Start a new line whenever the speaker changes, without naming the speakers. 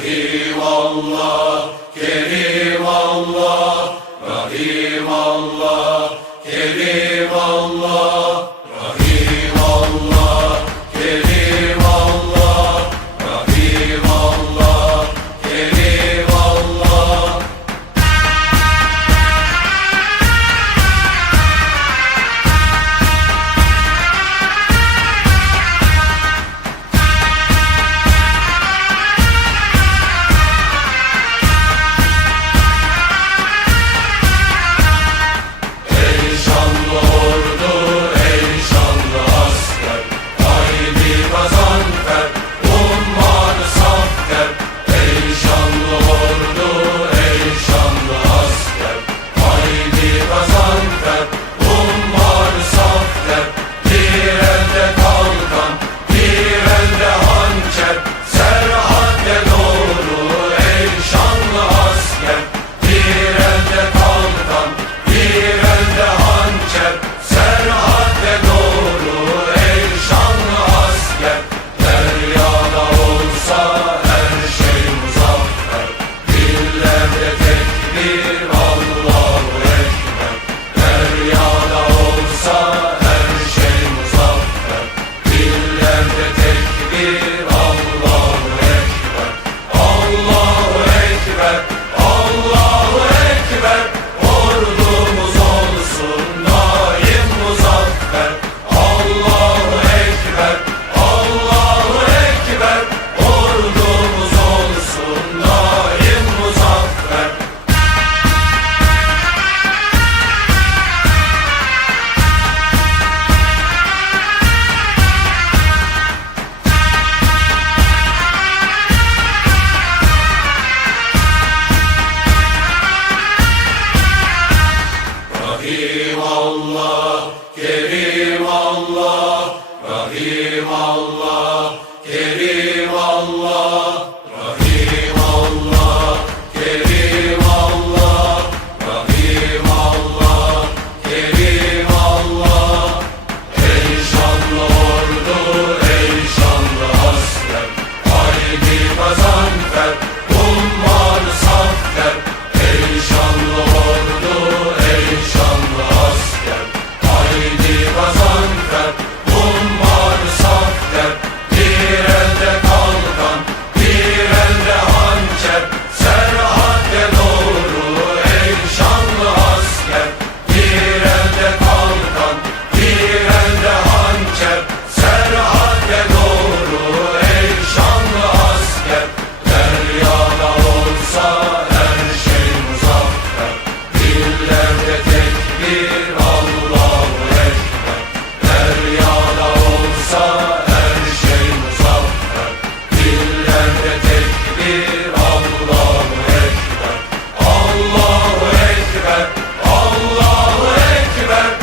Rahim Allah, Kerim Allah, Rahim Allah, Kerim Rahim Allah, Allahu Ekber.